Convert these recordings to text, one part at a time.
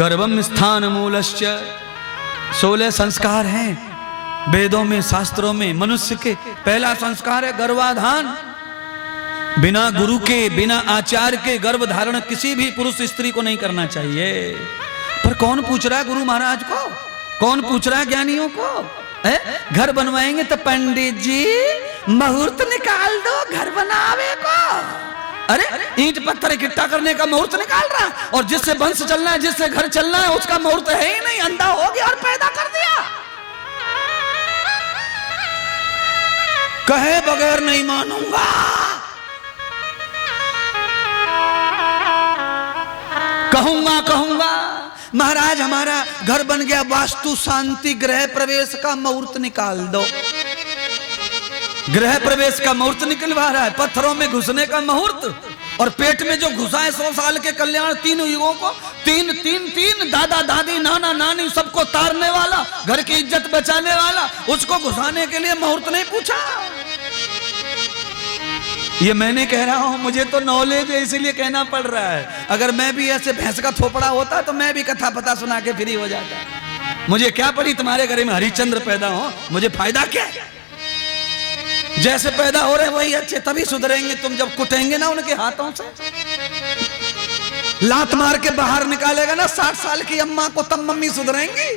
गर्भम स्थान मूलश्च, 16 संस्कार हैं वेदों में शास्त्रों में। मनुष्य के पहला संस्कार है गर्भाधान। बिना गुरु के बिना आचार्य के गर्भ धारण किसी भी पुरुष स्त्री को नहीं करना चाहिए। पर कौन पूछ रहा है गुरु महाराज को, कौन पूछ रहा है ज्ञानियों को? घर बनवाएंगे तो पंडित जी मुहूर्त निकाल दो घर बनावे को। अरे ईंट पत्थर इकट्ठा करने का मुहूर्त निकाल रहा है, और जिससे वंश चलना है जिससे घर चलना है उसका मुहूर्त है ही नहीं, अंधा हो गया और पैदा कर दिया। कहे बगैर नहीं मानूंगा। कहूंगा कहूंगा महाराज हमारा घर बन गया, वास्तु शांति गृह प्रवेश का मुहूर्त निकाल दो। गृह प्रवेश का मुहूर्त निकलवा रहा है, पत्थरों में घुसने का मुहूर्त, और पेट में जो घुसा है 100 साल के कल्याण, 3 युगों को, तीन दादा दादी नाना नानी सबको तारने वाला, घर की इज्जत बचाने वाला, उसको घुसाने के लिए मुहूर्त नहीं पूछा। ये मैंने कह रहा हूं, मुझे तो नॉलेज है इसीलिए कहना पड़ रहा है। अगर मैं भी ऐसे भैंस का थोपड़ा होता तो मैं भी कथा पता सुना के फ्री हो जाता। मुझे क्या पड़ी तुम्हारे घर में हरिश्चंद्र पैदा हो, मुझे फायदा क्या? जैसे पैदा हो रहे वही अच्छे, तभी सुधरेंगे। तुम जब कुटेंगे ना उनके हाथों से, लात मार के बाहर निकालेगा ना 60 साल की अम्मा को, तब मम्मी सुधरेंगी।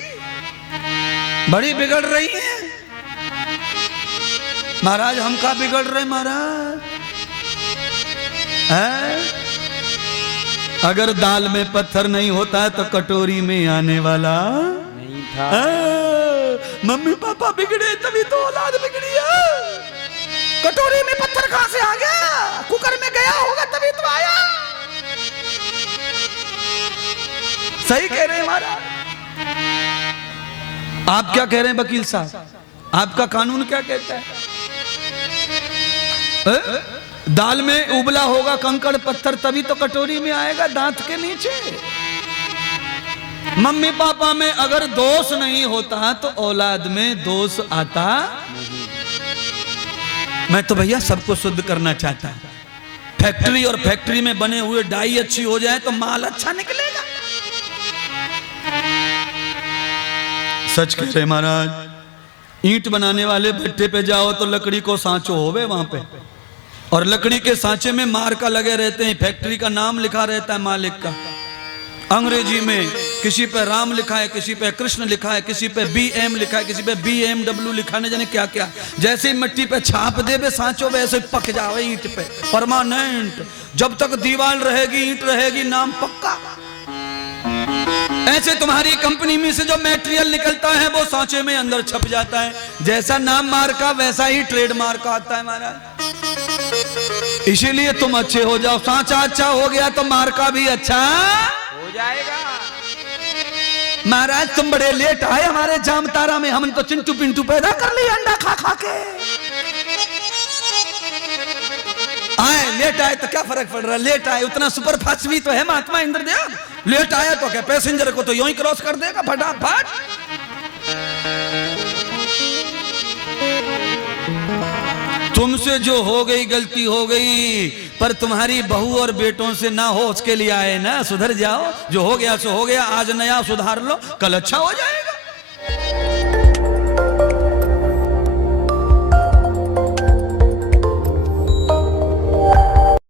बड़ी बिगड़ रही है महाराज। हम का बिगड़ रहे महाराज? अगर दाल में पत्थर नहीं होता तो कटोरी में आने वाला नहीं था। मम्मी पापा बिगड़े तभी तो औलाद बिगड़ी है। कटोरी में पत्थर कहां से आ गया? कुकर में गया होगा तभी तो आया। सही कह रहे हैं महाराज। आप क्या कह रहे हैं वकील साहब? आपका कानून क्या कहता है? दाल में उबला होगा कंकड़ पत्थर तभी तो कटोरी में आएगा, दांत के नीचे। मम्मी पापा में अगर दोष नहीं होता तो औलाद में दोष आता नहीं। मैं तो भैया सबको शुद्ध करना चाहता हूं। फैक्ट्री और फैक्ट्री में बने हुए डाई अच्छी हो जाए तो माल अच्छा निकलेगा। सच कह रहे महाराज। ईंट बनाने वाले भट्टे पे जाओ तो लकड़ी को सांचो होवे वहां पे, और लकड़ी के सांचे में मार्का लगे रहते हैं, फैक्ट्री का नाम लिखा रहता है मालिक का। अंग्रेजी में किसी पे राम लिखा है, किसी पे कृष्ण लिखा है, किसी पे BM लिखा है, किसी पे BMW लिखा है, जाने क्या क्या। जैसे ही मिट्टी पे छाप देवे सांचो वैसे पक जावे ईंट पे, परमानेंट। जब तक दीवार रहेगी ईंट रहेगी, नाम पक्का। ऐसे तुम्हारी कंपनी में से जो मटेरियल निकलता है वो सांचे में अंदर छप जाता है। जैसा नाम मार्का वैसा ही ट्रेडमार्क आता है महाराज। इसीलिए तुम अच्छे हो जाओ। सांचा अच्छा हो गया तो मार्का भी अच्छा हो जाएगा। महाराज तुम बड़े लेट आए हमारे जामतारा में। हमने तो चिंटू पिंटू पैदा कर लिया अंडा खा खा के। आए लेट आए तो क्या फर्क पड़ रहा है? लेट आए उतना सुपरफास्ट भी तो है महात्मा इंद्रदेव। लेट आया तो क्या पैसेंजर को तो यूं ही क्रॉस कर देगा फटाफट। तुमसे जो हो गई गलती हो गई, पर तुम्हारी बहू और बेटों से ना हो उसके लिए आए ना। सुधर जाओ, जो हो गया सो हो गया। आज नया सुधार लो, कल अच्छा हो जाएगा।